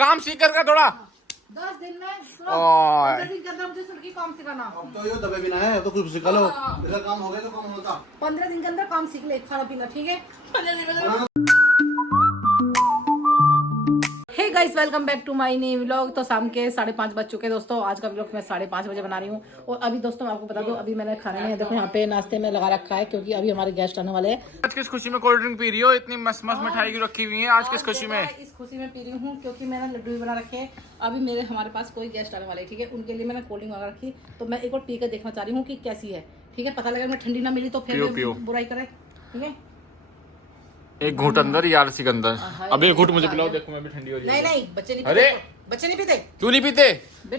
काम सीख कर थोड़ा 10 दिन में सुनो, ओए। 15 दिन के अंदर मुझे सुन के काम सिखाना। अब तो ये दबे बिना है, अब तो कुछ सिखा लो। मेरा काम हो गया तो काम होता। 15 दिन के अंदर काम सीख ले, खाना पीना, ठीक है। Hey guys, welcome back to my new vlog. तो शाम के 5:30 बज चुके हैं दोस्तों। आज का व्लॉग मैं 5:30 बजे बना रही हूँ। और अभी दोस्तों मैं आपको बता दूं, अभी मैंने खाने में देखो यहाँ पे नाश्ते में लगा रखा है, क्योंकि अभी हमारे गेस्ट आने वाले हैं। आज किस खुशी में कोल्ड ड्रिंक पी रही हो? इतनी मस्त मस्त मिठाई की रखी हुई है आज किस खुशी में? इस खुशी में पी रही हूँ क्योंकि मैंने लड्डू भी बना रखे हैं। अभी मेरे हमारे पास कोई गेस्ट आने वाले, ठीक है, उनके लिए मैंने कोल्ड ड्रिंक बना रखी। तो मैं एक बार पी कर देखना चाह रही हूँ कि कैसी है, ठीक है। पता लगा मैं ठंडी ना मिली तो फिर पियो। बुराई करे, ठीक है। एक घूंट अंदर यार सिकंदर। अब एक घूंट मुझे पिलाओ, देखो मैं भी ठंडी हो रही है। नहीं बच्चे नहीं अरे! पीते, बच्चे नहीं पीते। क्यों नहीं पीते?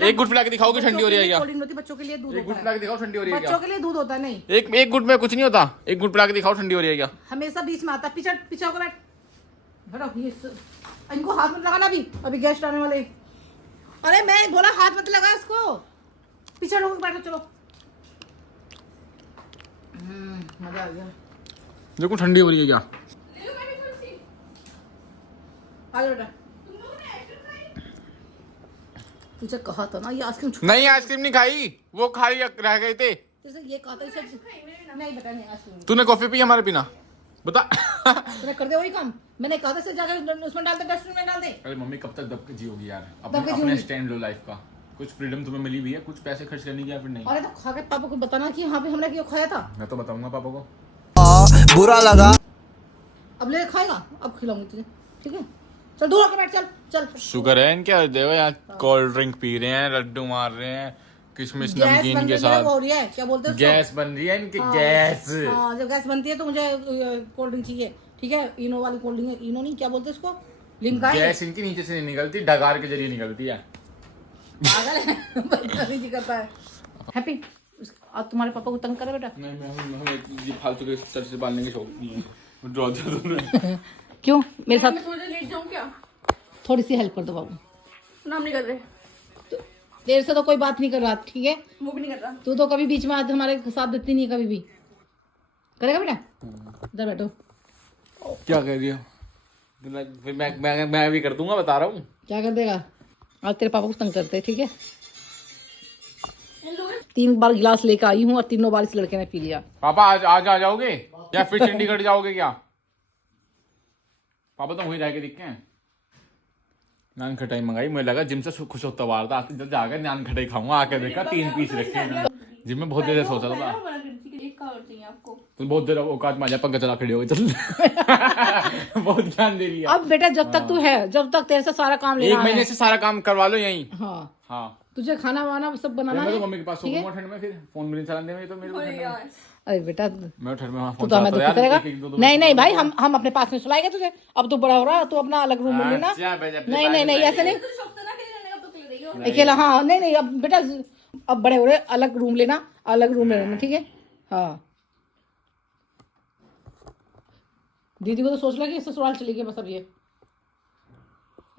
एक घूंट पिला के दिखाओ कि ठंडी हो रही है क्या? कोल्ड ड्रिंक होती है, बच्चों के लिए दूध एक घूंट होता पिला है। के दिखाओ ठंडी हो रही है बच्चों क्या? के लिए दूध होता है। नहीं, एक घूंट में कुछ नहीं होता। एक घूंट पिला के दिखाओ ठंडी हो रही है क्या? हमेशा बीच में आता है। पीछे पीछे होकर बैठ, बैठो। इनको हाथ मत लगाना, अभी गेस्ट आने वाले। अरे मैं बोला हाथ मत लगा इसको, पीछे होकर बैठो। चलो, मजा आ गया। देखो ठंडी हो रही है क्या? आ जाओ बेटा। तुझे कहा था ना ये आइसक्रीम नहीं आइसक्रीम नहीं खाई, वो खाई रह गए थे। तुझे ये कहा था इसे नहीं बेटा, नहीं आइसक्रीम। तूने कॉफी पी हमारे बिना? बता। तूने कर दे वही काम। मैंने कहा था इसे जाकर उसमें डाल दे, डस्टबिन में डाल दे। अरे मम्मी कब तक दब के जियोगी यार? दब के अपने जियोगी। स्टैंड लो लाइफ का। कुछ फ्रीडम तुम्हें मिली हुई है, कुछ पैसे खर्च करने की या फिर नहीं? अरे तो खा के पापा को बताना कि हाँ भी हमने क्यों खाया था। मैं तो बताऊंगा पापा को। बुरा लगा। अब ले खाएगा, अब खिलाऊंगी तुझे, ठीक है। चल दूर होकर बैठ, चल चल। शुगर है इनके? देखो यहाँ कोल्ड ड्रिंक पी रहे हैं, लड्डू मार रहे हैं, किशमिश गैस नमकीन बनने के में साथ। हो रही है, क्या बोलते हैं उसको? गैस बन रही है इनकी, हाँ, गैस। हाँ, जब गैस बनती है तो मुझे कोल्ड ड्रिंक चाहिए, ठीक है। इनो वाली कोल्ड ड्रिंक है, इनो नहीं, क्या बोलते हैं उसको, लिम्का है। गैस इनकी नीचे से नहीं निकलती, डगार के जरिए निकलती है। पागल है, बदतमीजी करता है। हैप्पी, आज तुम्हारे पापा को तंग करे बेटा। नहीं मैं ये फालतू के सर से बालने के शौक नहीं है। ड्रॉ दे दो तुमने। क्यों मेरे साथ मैं थोड़ी देर लेट जाऊँ क्या? थोड़ी सी हेल्प कर दो बाबू। नाम नहीं कर रहे, देर से तो कोई बात नहीं कर रहा, ठीक है। वो भी नहीं कर रहा। तू तो कभी बीच में आज हमारे साथ देती नहीं है, कभी भी। करेगा बेटा? इधर बैठो। क्या कह रही हो? फिर मैं भी कर दूंगा, बता रहा हूँ। क्या कर देगा? आज तेरे पापा को तंग करते हैं, ठीक है। 3 बार गिलास लेकर आई हूँ और तीनों बार इस लड़के ने पी लिया। पापा आज आ जाओगे या फिर चंडीगढ़ जाओगे क्या? पापा तो वहीं रह के दिखे हैं। नान खटाई मंगाई, मुझे लगा जिम से खुश होता बार था, जब जाकर नान खटाई खाऊंगा। आके देखा 3 पीस रखे हैं। जिम में बहुत देर से सोचा था। एक का और चाहिए आपको। तुम बहुत देर औकात में आ जा, पंखा चला खड़े हो गए। चल। बहुत ध्यान दे रही है। अब बेटा जब तक तू है, जब तक तेरे से सारा काम एक लेना है। महीने से सारा काम करवा लो यहीं। हाँ, हाँ तुझे खाना वाना सब बनाना मैं है। तो मम्मी के पास ठीक है? सोऊंगा ठंड में, फिर फोन भी नहीं चलाने में तो मेरे को ठंड में। यार अरे बेटा मैं ठंड में वहाँ तू फोन तो हमें चलाता दुखी यार, करेगा। एक-एक, दो-दो नहीं बजे नहीं भाई, फोन हम अपने पास में सुलाएंगे तुझे। अब तू बड़ा हो रहा है, तू अपना अलग रूम लेना। अच्छा, भाई, अपने नहीं पास नहीं नहीं, में ऐसे नहीं तो शौक था ना खेलने का, तो खेल रही हो। अकेला। हाँ नहीं नहीं, अब बेटा अब बड़े हो रहे, अलग रूम लेना, अलग रूम लेना, ठीक है। हाँ, दीदी को तो सोच लगा कि ससुराल चली गई बस। अब ये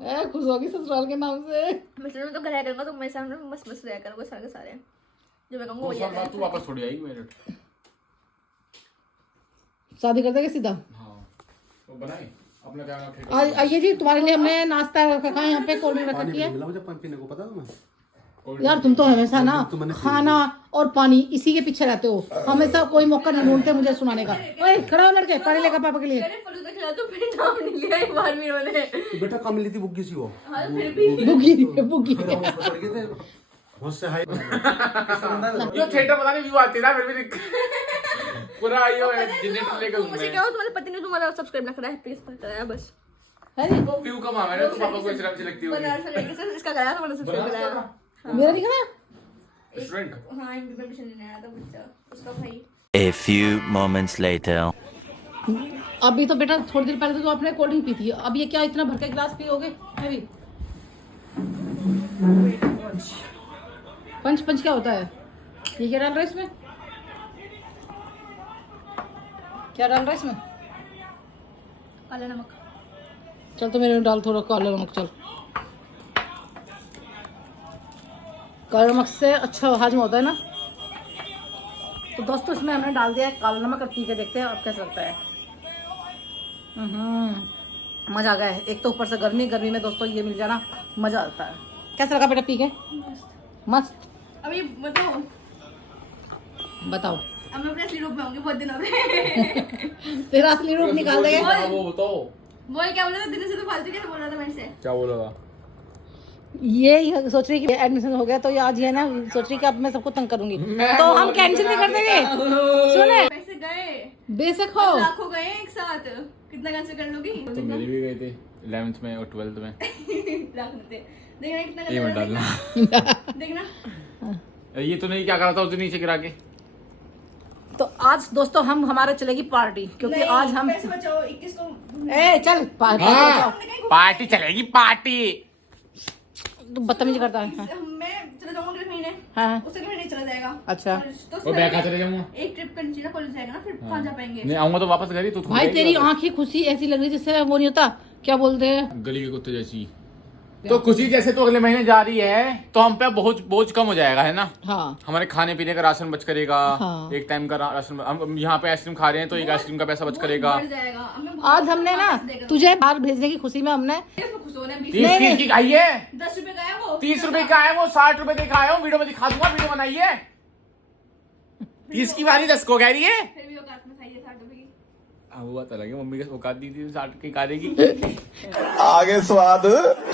खुश होगी ससुराल के नाम से। मैं तो घर आया करूंगा, तो मेरे सामने मस्त मस्त रहा करोगे सारे के सारे। जो मैं कहूंगा दो वही साल आता बाद है। तू वापस थोड़ी आएगी मेरे। शादी कर देगा सीधा। हाँ तो बनाई अपने क्या ठेका। आज आइए जी, तुम्हारे लिए हमने नाश्ता रखा है यहाँ पे, कोल्ड ड्रिंक रखी है। मिला मुझे पानी पीने को, पता तुम्हें? यार तुम तो हमेशा ना तो मैंने खाना और पानी इसी के पीछे रहते हो, हमेशा कोई मौका नहीं ढूंढते मुझे सुनाने का। ओए खड़ा हो लड़के, पानी लेकर पापा के लिए। अरे फलूदा खिला तो फिर नाम नहीं लिया एक बार भी उन्होंने। तो बेटा काम मिली थी बुग्गी सी वो। हाँ फिर भी बुगी बुगी। फिर हम उसमें पड़ गए थे। बहुत से हाई। यो थिएटर पता नहीं व्यू आती ना, फिर भी पूरा यो जनरेटर लेकर घूम मुझे रहे क्या हो, तुम्हारे पति ने तुम्हारा सब्सक्राइब ना करा है, प्लीज कराया बस। है नी? हैं। व्यू कम आ मैंने तो पापा को इस तरह से लगती होगी। बनारस से लेके से इसका कराया, तुम्हारा सब्सक्राइब कराया। मेरा नहीं करा। रेस्टोरेंट हाँ इन्विटेशन नहीं आया था बच्चा उसका भाई। A few moments later. अभी तो बेटा थोड़ी देर पहले तो आपने कोल्ड ड्रिंक पी थी, अब ये क्या इतना भर के गिलास पियोगे? अभी पंच पंच क्या होता है? ये क्या डाल रहा है इसमें? क्या डाल रहा है इसमें? काला नमक। चल तो मेरे में डाल थोड़ा काला नमक। चल, काला नमक से अच्छा हजम होता है ना। तो दोस्तों इसमें हमने डाल दिया है काला नमक। अब पी के देखते हैं अब कैसा लगता है। मजा आ गया है। एक तो ऊपर से गर्मी में दोस्तों ये मिल जाना मजा आता है। कैसा लगा बेटा पी के? मस्त। अभी बताओ, बताओ अब मैं अपने असली रूप में होंगी बहुत दिन हो गए। तेरा असली रूप निकाल देंगे। वो बताओ बोल क्या बोला था दिन से, तो फालतू क्या बोल रहा था मेरे से? क्या बोला था? ये सोच रही कि एडमिशन हो गया तो ये आज ये ना सोच रही कि अब मैं सबको तंग करूंगी, मैं तो हम कैंसिल भी कर देंगे। सुने पैसे गए, बेशक हो, लाखों गए एक साथ, कितना कैंसिल कर लोगी? तो मेरे भी गए थे 11th में और 12th में। लाख नहीं थे, देखना कितना ये मत गंदा डालना। देखना। ये तो नहीं क्या करा था उसे नीचे गिरा के। तो आज दोस्तों हम हमारे चलेगी पार्टी, क्योंकि नहीं, आज हम पैसे बचाओ 21 को। ए चल पार्टी पार्टी चलेगी पार्टी। तू बदतमीजी करता है। हाँ। मैं चला जाऊंगा अगले महीने, हाँ उससे अगले महीने चला जाएगा। अच्छा। तो और मैं कहाँ चले जाऊंगा? एक ट्रिप कंटिन्यू कॉलेज जाएगा ना, फिर कहाँ जा पाएंगे? नहीं आऊंगा तो वापस घर ही। तो भाई तेरी आंखें खुशी ऐसी लग रही जैसे वो नहीं होता, क्या बोलते हैं, गली के कुत्ते जैसी। तो खुशी जैसे तो अगले महीने जा रही है तो हम पे बोझ कम हो जाएगा, है ना? हाँ हमारे खाने पीने का राशन बच करेगा। हाँ। एक टाइम का राशन। हम यहाँ पे आइसक्रीम खा रहे हैं तो एक आइसक्रीम का पैसा बच करेगा। बढ़ जाएगा। अब मैं आज हमने ना तुझे बाहर भेजने की खुशी में हमने इसमें खुश हो रहे हैं। 30 की खाई है। 10 रुपए का है वो, 30 रुपए का है वो, 60 रुपए का खाया हूँ। वीडियो में दिखा दूंगा, वीडियो बनाइए। 30 की वाली 10 को कह रही है। फिर भी औकात में खाइए 60 रुपए की। वो बात अलग है, मम्मी का औकात दी थी 60 की खा देगी। आगे स्वाद।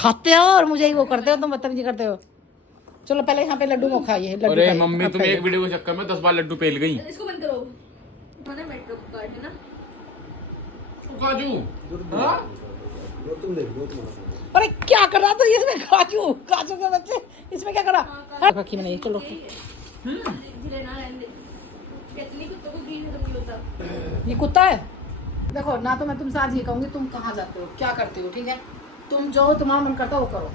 खाते हो और मुझे ही वो करते हो, तुम बदतमीजी करते हो। चलो पहले यहाँ पे लड्डू को खाइए। लड्डू अरे खाइए, मम्मी अब तुम खाइए। एक वीडियो के चक्कर में 10 बार लड्डू पेल गई। इसको बंद करो। मैंने मेट्रो कार्ड है ना। काजू तुम देख लो तुम्हारा। अरे क्या कर रहा था इसमें? काजू काजू के बच्चे इसमें क्या करा? रखी मैंने, चलो धीरे ना रहने दे। कितनी कुत्तों को ग्रीन खत्म नहीं होता। ये कुत्ता है। देखो ना, तो मैं तुमसे आज ये कहूंगी तुम कहाँ जाते हो, क्या करते हो, ठीक है? तुम जो तुम्हारा मन करता है वो करो।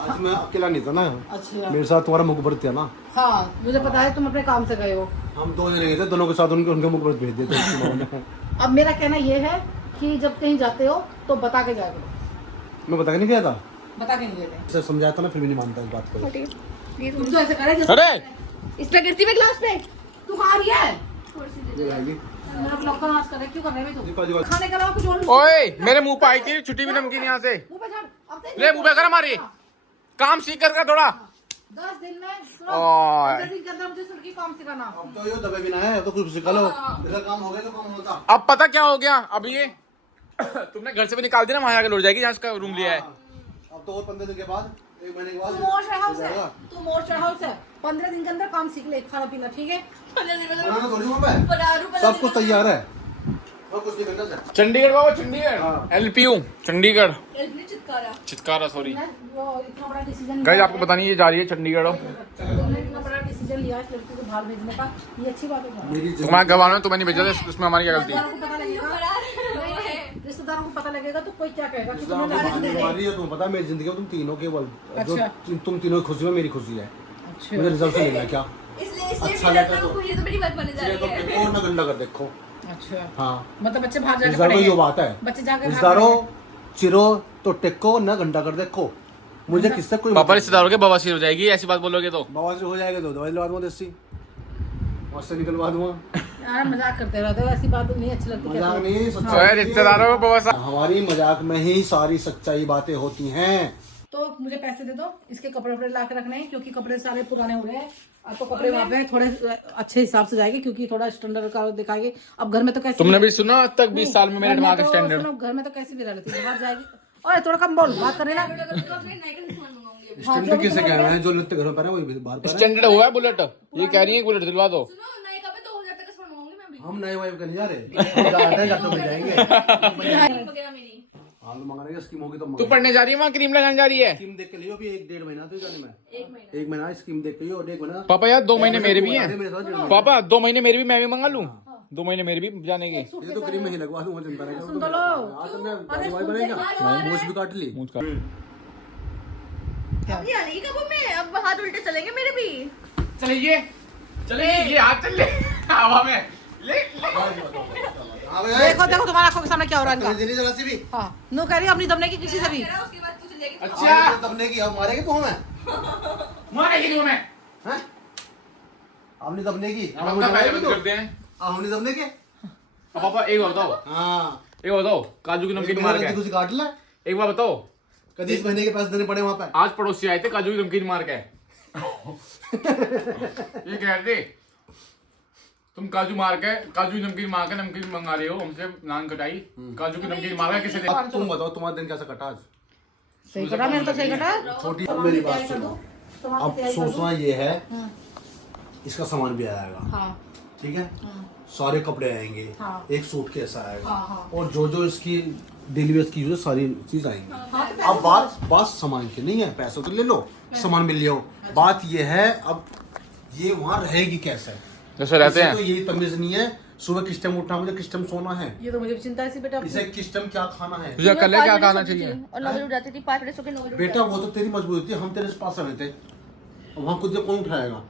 आज मैं अकेला नहीं था ना, अच्छा मेरे साथ तुम्हारा मुखबरत था ना। हाँ मुझे पता है, तुम अपने काम से गए हो। हम 2 जने गए थे, दोनों के साथ उनके मुखबरत भेज देते उसकी माँ ने। अब मेरा कहना ये है कि जब कहीं जाते हो तो बता के जाया करो। मैं बता के नहीं गया था, बता के नहीं गए ऐसे समझाया था ना, फिर भी नहीं मानता इस बात को। थे। तुम तो ऐसे करे जैसे अरे इस पे गिरती में ग्लास पे। तू खा रही है? थोड़ी सी दे ये आएगी। मेरा ब्लॉग का नाश कर रहे, क्यों कर रहे हैं जी, तू? जी। खाने के अलावा कुछ और ओए मेरे मुंह पे आई थी छुट्टी भी नमकीन यहाँ से। मुंह पे झाड़। अब देख ले मुंह पे कर हमारी। काम सीख कर थोड़ा। 10 दिन में सुनो, ओए। 15 दिन के अंदर मुझे लड़की काम सिखाना। अब तो ये दबे बिना है, तो कुछ सिखा लो। मेरा काम हो गया तो काम होता। अब पता क्या हो गया? अब ये तुमने घर से भी निकाल दिया ना, वहां आके लौट जाएगी जहाँ उसका रूम लिया है। अब तो और 15 दिन के बाद, 1 महीने के बाद तू मोर चढ़ाओ हो से, जाएगा। तू मोर चढ़ाओ से 15 दिन के अंदर काम सीख ले, खाना पीना, ठीक है? बनाना थोड़ी वहाँ पे, सब कुछ तैयार है, और कुछ नहीं करना सर। चंडीगढ़ बाबा, चंडीगढ़ हाँ। LPU चंडीगढ़ चित्कारा। चितकारा, सॉरी वो इतना बड़ा डिसीजन गाइस, आपको पता नहीं ये जा रही है चंडीगढ़। तुमने इतना बड़ा डिसीजन लिया इस लड़की को बाहर भेजने का, ये अच्छी बात है। मेरी तुम्हारा गवाह में तुम्हें नहीं भेजा था, उसमें हमारी क्या गलती है? रिश्तेदारों को पता लगेगा, रिश्तेदारों को पता लगेगा तो कोई क्या कहेगा कि तुमने लड़की जिंदगी भेजी। हमारी है, तुम्हें पता है मेरी जिंदगी में तुम तीनों केवल जो अच्छा। तुम तीनों की खुशी में मेरी खुशी है। अच्छा मुझे रिजल्ट से लेना है क्या? इसलिए अच्छा मेरा लगता है काम तो। ये तो मेरी बात बने जा ये तो रही है। देखो और ना गंदा कर देखो। अच्छा, हाँ, मतलब बच्चे बाहर जाके रिजल्ट पढ़ेंगे। ये बात है, बच्चे जाके बाहर रिश्तेदारों पढ़ेंगे। चिरो तो टेको ना गंदा कर देखो। मुझे किससे कोई पापा रिश्तेदारों के बवासीर हो जाएगी ऐसी बात बोलोगे तो। बवासीर हो जाएगा तो दवाई लगा दूंगा देसी, वहाँ से निकलवा दूंगा। यार मजाक करते रहते हो, ऐसी बात नहीं अच्छी लगती। मजाक कहते नहीं, ओए, सच्चाई। रिश्तेदारों को बवासीर। हमारी मजाक में ही सारी सच्चाई बातें होती हैं। तो मुझे पैसे दे दो, इसके कपड़े वपड़े ला के रखने हैं, क्योंकि कपड़े सारे पुराने हो गए हैं। अब तो कपड़े वहाँ पे थोड़े अच्छे हिसाब से जाएंगे, क्योंकि थोड़ा स्टैंडर्ड का दिखाएंगे। अब घर में तो कैसे तुमने भी सुना आज तक 20 साल में मेरे घर दिमाग तो- स्टैंडर्ड। सुनो, घर में तो कैसे भी रह लेती है, बाहर जाएगी। और थोड़ा कम बोल, बात करने ना। अपने नए का सामान मंगाऊंगी। स्टैंडर्ड किसे कह रहे हैं? जो नित्य घरों पर है वही बाहर पर है। स्टैंडर्ड हुआ है बुलेट, ये कह रही है बुलेट दिलवा दो। सुनो, नए का पे 2000 तक का सामान मंगाऊंगी मैं अभी। हम नए वाइफ करने जा रहे घाटों में जाएंगे। वगैरह मेरी। हाँ तो मंगा रहे, स्कीम होगी तो तू मंगा। पढ़ने जा रही है वहाँ क्रीम लगाने जा रही है? स्कीम देख के लियो अभी 1-1.5 महीना तो जाने में। 1 महीना। 1 महीना स्कीम देख के लियो, और 1 महीना पापा यार 2 महीने मेरे भी हैं। मेरे साथ जुड़ो। पापा 2 महीने मेरे भी मैं भी मंगा लूँ। 2 महीने मेरे भी जाने के। ये तो क्रीम में ही लगवा दूंगा, चिंता नहीं सुन तो लो। आज तुमने दवाई बनाएगा, मूछ भी काट ली। मुझ का अब ये आने की कब में? अब हाथ उल्टे चलेंगे मेरे भी। चलिए चलिए, ये हाथ चल ले हवा में ले। हाँ भाई, देखो देखो तुम्हारी आंखों के सामने क्या हो रहा है इनका। जल्दी जरा सी भी। हाँ नो कह रही अपनी दबने की किसी से भी। तेरा उसके बाद तू चलेगी। अच्छा तबने की अब मारेंगे तो हमें, मारेगी नहीं मैं। हैं? हमने दबने की, हम अपना पहले बंद करते हैं। हमने दबने के। अब पापा एक बार बताओ, हाँ, एक बार बताओ, काजू की नमकीन मार के कुछ काट ले। एक बार बताओ, कभी इस महीने के पैसे देने पड़े वहाँ पे। आज पड़ोसी आए थे काजू की नमकीन मार के ये कह रहे थे तुम काजू की नमकीन मार के नमकीन मंगा रहे हो हमसे नान कटाई काजू की नमकीन मार के किसे दे। अब तुम बताओ तुम्हारा दिन कैसा कटा आज? सही कटा, मैंने तो सही कटा। छोटी मेरी बात सुनो, अब सोचना ये है इसका सामान भी आएगा, हाँ ठीक है, सारे कपड़े आएंगे, हाँ। एक सूट केस आएगा, हाँ, हाँ। और जो जो इसकी डेली वेज की सारी चीज आएंगी। हाँ, तो अब बात सामान की नहीं है, पैसे तो ले लो, सामान मिल लियो। बात ये है अब ये वहाँ रहेगी कैसे? जैसे रहते हैं तो यही तमीज नहीं है, सुबह किस टाइम उठना, मुझे किस टाइम सोना है, ये तो मुझे भी चिंता है इसी बेटा। इसे किस टाइम क्या खाना है। तुझे कल क्या खाना चाहिए? और 9 बजे उठ जाती थी, 5 बजे सो के 9 बजे बेटा वो तो तेरी मजबूरी थी, हम तेरे पास आए थे, वहाँ खुद कौन उठाएगा?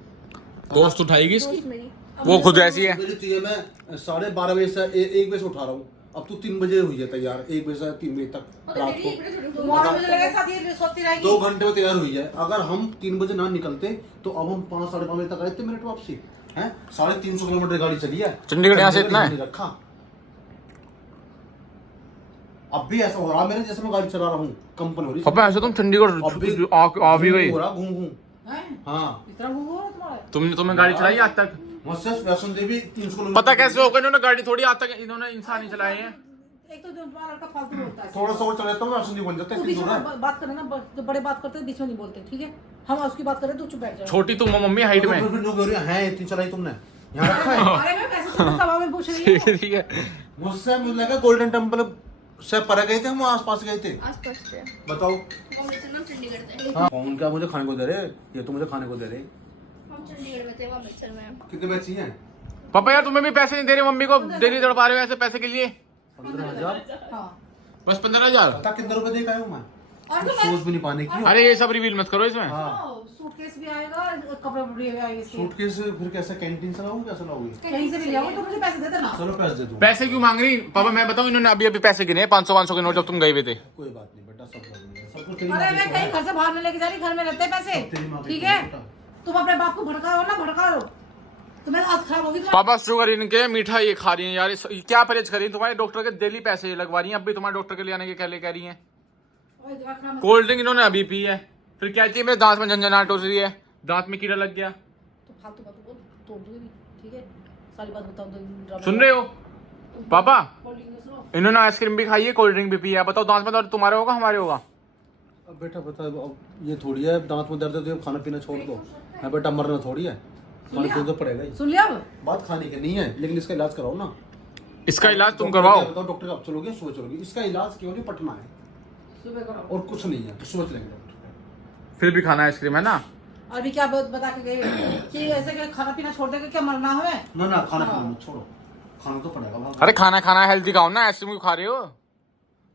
दोस्त उठाएगी इसकी, दोस्त मेरी। वो खुद ऐसी है। मेरी तो ये मैं 12:30 बजे से 1 बजे से उठा रहा हूँ, अब तू 3 बजे हुई है तैयार, 1 बजे से 3 बजे तक रात को, तुम्हारा मुझे लगा साथ ये सोती रहेगी। 2 घंटे में तैयार हुई है। अगर हम 3 बजे ना निकलते तो अब हम 5 साढ़े 5 बजे तक आए थे मेरठ वापसी है। 350 किलोमीटर गाड़ी चली है चंडीगढ़ यहाँ से इतना है? रखा। अब भी ऐसा हो रहा मेरे जैसे मैं गाड़ी चला रहा हूँ, कंपनी हो रही पापा ऐसे तुम चंडीगढ़ आ भी गई? हो रहा घूम हैं? हाँ। इतना घूमो तुम्हारा। तुमने गाड़ी चलाई आज तक? मुझसे वैष्णो देवी 300 किलोमीटर। पता कैसे होगा इन्होंने गाड़ी थोड़ी आज तक इन्होंने इंसान ही चलाए हैं। एक तो तुम्हारा लड़का फालतू बोलता है। थोड़ा सा और चलाता हूँ वैष्णो देवी बन जाते तू हैं। बीच में बात करना ना, जो बड़े बात करते हैं बीच में नहीं बोलते, ठीक है? हम उसकी बात करें तो चुप बैठ जाओ। छोटी तुम मम्मी हाइट में है इतनी चलाई तुमने यहाँ रखा है। अरे मैं पैसे से सभा में पूछ रही हूँ। ठीक है। मुझसे मुझे लगा गोल्डन टेम्पल से पर गए थे, हम आसपास गए थे। आसपास से बताओ हम चंडीगढ़ थे। हाँ, कौन क्या मुझे खाने को दे रहे? ये तो मुझे खाने को दे रहे। हम चंडीगढ़ में थे, वहाँ अमृतसर में। कितने पैसे हैं? पापा यार तुम्हें भी पैसे नहीं दे रहे, मम्मी को डेली दौड़ पा रहे हो ऐसे पैसे के लिए? 15,000। हाँ। बस 15,000? पता कितने रुपए दे के आया हूँ मैं? और तो सोच भी नहीं पाने की। अरे ये सब रिवील मत करो इसमें। हाँ, सूटकेस भी आएगा, कपड़े भी आएंगे इसके। सूटकेस फिर कैसे कैंटीन से लाऊं, कैसे लाऊंगी? कहीं से भी ले आओगे तो मुझे पैसे दे देना। चलो पैसे दे दूँ। पैसे क्यों मांग रही पापा? मैं बताऊं इन्होंने अभी पैसे गिने 500 के नोट जब तुम गए हुए थे। कोई बात नहीं बेटा, सब कर लेंगे, सब कुछ तेरी अरे माँ मैं की कहीं सलाह घर से बाहर नहीं लेके जा रही, घर में रहते हैं पैसे, तेरी माँ की ठीक सलाह है? बेटा। तुम अपने बाप को भड़का हो ना, भड़का लो, तुम्हें आँख खराब होगी। पापा शुगर इनके मीठा ये खा रही है यार, क्या परहेज कर रही है? तुम्हारे डॉक्टर के डेली पैसे लगवा रही है, अब भी तुम्हारे डॉक्टर के लिए आने के क्या ले कह रही है? कोल्ड ड्रिंक इन्होंने अभी पी है, फिर कहती है मेरे दांत में झंझनाहट हो रही है, दांत में कीड़ा लग गया। तो फालतू बात बोल, तोड़ दूंगी, ठीक है? सारी बात बताओ तो सुन रहे हो पापा? बोलेंगे, सुनो। इन्होंने आइसक्रीम भी खाई है, कोल्ड ड्रिंक भी पी है, बताओ दांत में दर्द तुम्हारे होगा हमारे होगा? अब बेटा बता, अब ये थोड़ी है दांत में दर्द है तो खाना पीना छोड़ दो। हाँ बेटा, मरना थोड़ी है, खाना पीना तो पड़ेगा ही। सुन लिया अब? बात खाने की नहीं है, लेकिन इसका इलाज कराओ ना। इसका इलाज तुम डॉक्टर करवाओ। क्या बताओ, डॉक्टर कब चलोगे? सुबह चलोगे? इसका इलाज केवल ही पटना है सुबह करो। और कुछ नहीं है, सोच लेंगे डॉक्टर। फिर भी खाना आइसक्रीम है ना? अभी क्या बता के गए कि ऐसे कि खाना पीना छोड़ देगा क्या, मरना हमें? ना खाना पीना मत छोड़ो, खाना तो पड़ेगा भाई। अरे खाना हेल्दी खाओ ना, आइसक्रीम क्यों खा रहे हो?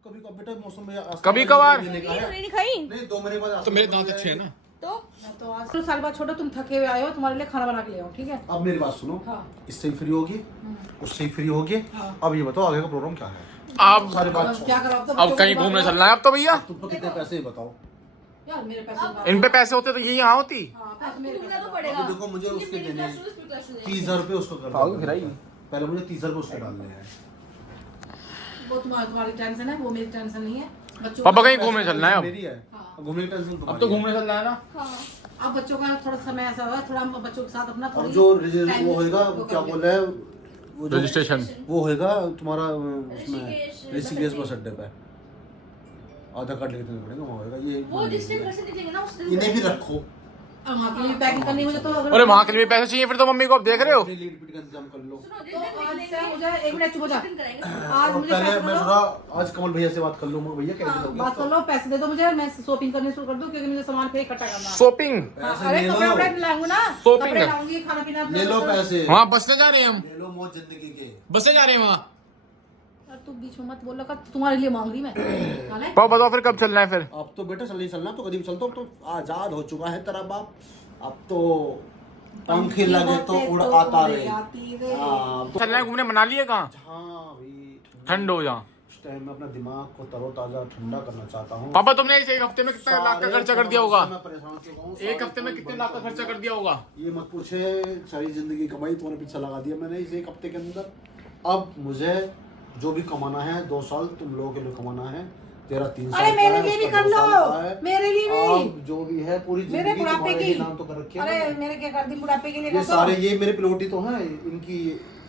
कभी कभी बेटा मौसम में कभी कभार। नहीं खाई नहीं, 2 महीने बाद तो मेरे दांत अच्छे हैं ना? तो आज तो सारी बात छोड़ो, तुम थके हुए आए हो, तुम्हारे लिए खाना बना के ले आओ, ठीक है? अब मेरी बात सुनो, हाँ। इससे ही फ्री होगी, उससे ही फ्री होगी। हाँ। अब ये बताओ आगे का प्रोग्राम क्या है? आप सारी बात अब क्या करो? अब कहीं घूमने चलना है अब तो भैया? तुम तो कितने पैसे बताओ? यार मेरे पैसे इन पे पैसे होते तो ये यहाँ होती। हाँ, पैसे मेरे घूमना तो पैसे। पड़ेगा। अभी देखो मुझे उसके देने हैं 30,000 रुपए, उसको कर आओगे फिर आई। पहले मुझे 30,000 रुपए उसके डालने हैं। वो तुम्हारी टेंशन है, वो मेरी टेंशन नहीं है। बच्चों पापा का- कहीं घूमने चलना है अब? मेरी है, हाँ। घूमने की टेंशन अब तो घूमने चलना है ना? अब बच्चों का थोड़ा समय ऐसा हुआ, थोड़ा हम बच्चों के साथ अपना अब थोड़ी जो time वो होएगा, वो क्या कर बोल रहे हैं, वो जो रजिस्ट्रेशन वो होएगा तुम्हारा उसमें ऋषिकेश ऋषिकेश बस अड्डे पे, आधार कार्ड लेके देना पड़ेगा, वहाँ होएगा ये। वो डिस्ट्रिक्ट घर से निकलेंगे ना उस दिन। इन्हें भी रखो, अब वहाँ के लिए पैकिंग करनी मुझे तो अगर अरे वहाँ के लिए पैसे चाहिए फिर तो मम्मी को, अब देख रहे हो? अपनी लीड पीट का इंतजाम कर लो। तो आज से मुझे 1 मिनट चुप हो जा। आज और मुझे पहले पैसे मैं दो, थोड़ा आज कमल भैया से बात कर लूँ, भैया कह दोगे बात कर लो, पैसे दे दो मुझे, मैं शॉपिंग करनी शुरू कर दूं, क्योंकि मुझे सामान फिर इकट्ठा करना है। शॉपिंग? हाँ, पैसे अरे ले कपड़े लो। वपड़े लाऊंगी ना, Shopping कपड़े है। लाऊंगी, खाना पीना अपना ले लो कर- पैसे, वहाँ बसने जा रहे हैं हम, ले लो मौज जिंदगी के। बसने जा रहे हैं वहाँ। यार तू बीच में मत बोल रहा, तुम्हारे लिए मांग रही मैं। हाले? पापा बताओ फिर कब चलना है फिर? अब तो बेटा चल नहीं चलना, तो कभी चलता हूँ, तो आजाद हो चुका है तेरा बाप, अब तो पंखे लगे तो उड़ आता रहे। आती रे। हाँ, तो चलना है घूमने, मना लिए कहाँ? हाँ भाई, ठंड हो जहाँ। इस टाइम में अपना दिमाग को तरोताजा ठंडा करना चाहता हूँ। पापा तुमने इस एक हफ्ते में कितना लाख का खर्चा कर दिया होगा? मैं परेशान हो चुका हूँ। एक हफ्ते में कितने लाख का खर्चा कर दिया होगा? ये मत पूछे, सारी जिंदगी कमाई तुम्हारे पीछे लगा दिया मैंने इस एक हफ्ते के अंदर। अब मुझे जो भी कमाना है 2 साल तुम लोगों के लिए कमाना है, तेरा 3 साल अरे का मेरे है, लिए भी उसका कर 2 साल का लो, है। मेरे लिए भी। अब जो भी है पूरी मेरे जिंदगी बुढ़ापे तुम्हारे की। ही नाम तो कर रखे हैं अरे ना। मेरे क्या कर दी बुढ़ापे के लिए ये कर दो। सारे ये मेरे पिलोटी तो हैं, इनकी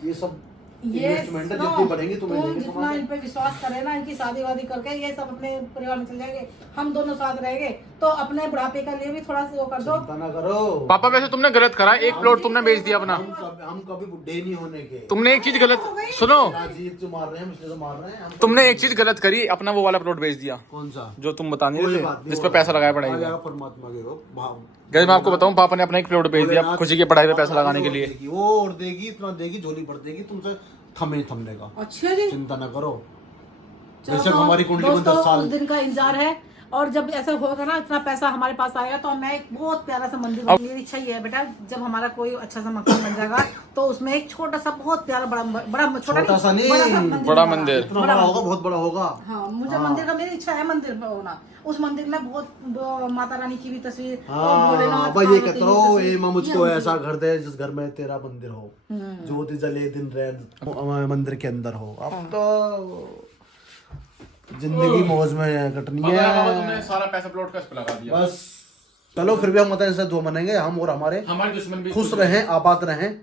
ये सब ये इन्वेस्टमेंट है, सुनो, जितनी बढ़ेंगी तुम्हें तुम देंगे जितना तुम्हारे। इन पे विश्वास करे ना, इनकी शादी वादी करके ये सब अपने परिवार में चल जाएंगे, हम दोनों साथ रहेंगे, तो अपने बुढ़ापे के लिए भी थोड़ा सा वो कर दो। चिंता ना करो। पापा वैसे तुमने गलत करा, एक प्लॉट तुमने बेच दिया अपना। हम कभी बुढ़े नहीं होने के। तुमने एक चीज गलत, सुनो, राजीव जो मार रहे हैं इसलिए तो मार रहे हैं हम। तुमने एक चीज गलत करी, अपना वो वाला प्लॉट बेच दिया कौन सा? जो तुम बता नहीं कोई रहे बात थे, नहीं, जिस पे वो पैसा लगाया आ पढ़ाई जाएगा में। परमात्मा के वो जैसे मैं आपको बताऊं, पापा ने अपना एक प्लॉट बेच दिया भोलेनाथ खुशी की पढ़ाई पे पैसा लगाने के और लिए। देगी, वो और देगी, इतना देगी, झोली भर देगी तुमसे, थमने का। अच्छा जी, चिंता ना करो। चलो बेशक हमारी कुंडली में दोस्तों, 10 साल उस दिन का इंतजार है, और जब ऐसा होगा ना, इतना पैसा हमारे पास आएगा, तो मैं एक बहुत प्यारा सा मंदिर, मेरी इच्छा ये है बेटा, जब हमारा कोई अच्छा सा मकान बन जाएगा, तो उसमें एक छोटा सा बहुत प्यारा बड़ा छोटा सा नहीं, बड़ा मंदिर। इतना बड़ा होगा, बहुत बड़ा होगा। हाँ, मुझे मंदिर का, मेरी इच्छा है मंदिर में होना। उस मंदिर में बहुत माता रानी की भी तस्वीर, और हाँ भोलेनाथ, भाई, ये पार्वती कहते की रहो, तस्वीर, ये माँ ये मुझको हम- ऐसा घर दे जिस घर में तेरा मंदिर हो, ज्योति जले दिन रैन मंदिर के अंदर हो। अब तो जिंदगी मौज में कटनी है। तुमने सारा पैसा प्लॉट का इस पे लगा दिया। बस चलो, फिर भी हम मतलब ऐसे दो मनेंगे, हम और हमारे हमारे दुश्मन भी खुश रहें, आबाद रहें,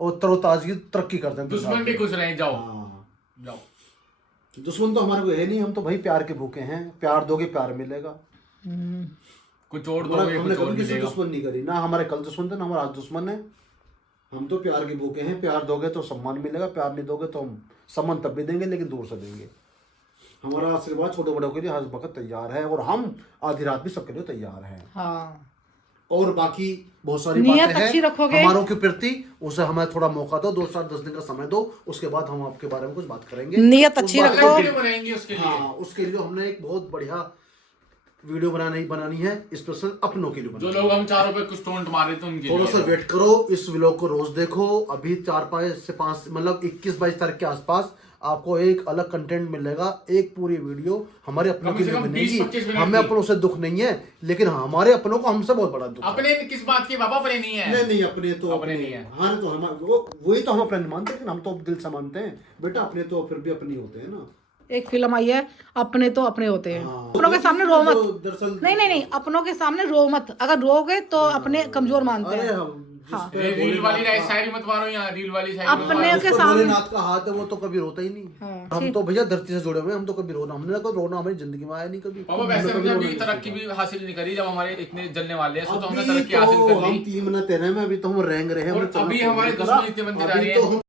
और तरोताजगी तरक्की करते हैं। दुश्मन भी खुश रहे। जाओ हाँ। जाओ। दुश्मन तो हमारे को है नहीं, हम तो भाई प्यार के भूखे हैं। प्यार दोगे प्यार मिलेगा। कुछ और हमने दोगे, कुछ और कभी किसी मिलेगा। दुश्मन नहीं करी ना, हमारे कल दुश्मन थे ना हमारे आज दुश्मन है। हम तो प्यार के भूखे हैं। प्यार दोगे तो सम्मान मिलेगा, प्यार नहीं दोगे तो हम सम्मान तब भी देंगे, लेकिन दूर से देंगे। हमारा आशीर्वाद छोटे बड़ों के लिए हर वक्त तैयार है, और हम आधी रात भी सबके लिए तैयार हैं। हाँ, और बाकी बहुत सारी नियत बातें अच्छी हैं रखोगे। हमारों के प्रति, उसे हमें थोड़ा मौका दो, 2 साल 10 दिन का समय दो, उसके बाद हम आपके बारे में कुछ बात करेंगे। नियत उस अच्छी बात रखो। के- वीडियो बनाएंगे उसके लिए। हाँ, उसके लिए हमने एक बहुत बढ़िया वीडियो बनानी है, स्पेशल अपनों के लिए जो बनानी लोग हम 4 रुपए कुछ टोंट मारे थे उनके थोड़ा सा लिए। वेट करो, इस व्लॉग को रोज देखो। अभी 4 से 5 मतलब 21-22 तारीख के आसपास आपको एक अलग कंटेंट मिलेगा, एक पूरी वीडियो हमारे अपनों कम के से लिए कम बनेगी। 20-25 मिनट हमें की। अपनों से दुख नहीं है, लेकिन हमारे अपनों को हमसे बहुत बड़ा दुख है। अपने किस बात की बाबा, अपने नहीं है। नहीं अपने तो अपने नहीं है। हाँ तो हम वही तो हम अपने नहीं मानते, लेकिन हम तो दिल से मानते हैं बेटा। अपने तो फिर भी अपने होते हैं ना। एक फिल्म आई है, अपने तो अपने होते हैं। हाँ। अपनों के सामने रो मत। दरअसल नहीं, अपनों के सामने रो मत। अगर रोगे तो अपने कमजोर मानते अरे हैं। हम जिस पे ये रील वाली शायरी मत मारो यहाँ, रील वाली शायरी मत अपने मारो। के जिस पे सामने- भोलेनाथ का हाथ है वो तो कभी रोता ही नहीं। हाँ, हम तो भैया धरती से जुड़े हुए हैं, हम तो कभी रोना, हमने तो रोना हमारी जिंदगी में आया नहीं कभी। पापा वैसे हमने हमने कभी अभी रोना तरक्की नहीं भी हासिल नहीं करी, जब हमारे इतने जलने वाले हैं, तो हमने अभी तरक्की तो हासिल कर हम ली। 3 महीने तेरे में, अभी तो हम रेंग रहे हैं। और हमने चलना अभी शुरू हमारे नहीं करा। दुश्मन इतने बनते जा अभी रहे तो हैं। हम